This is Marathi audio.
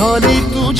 ঘরে তুঝ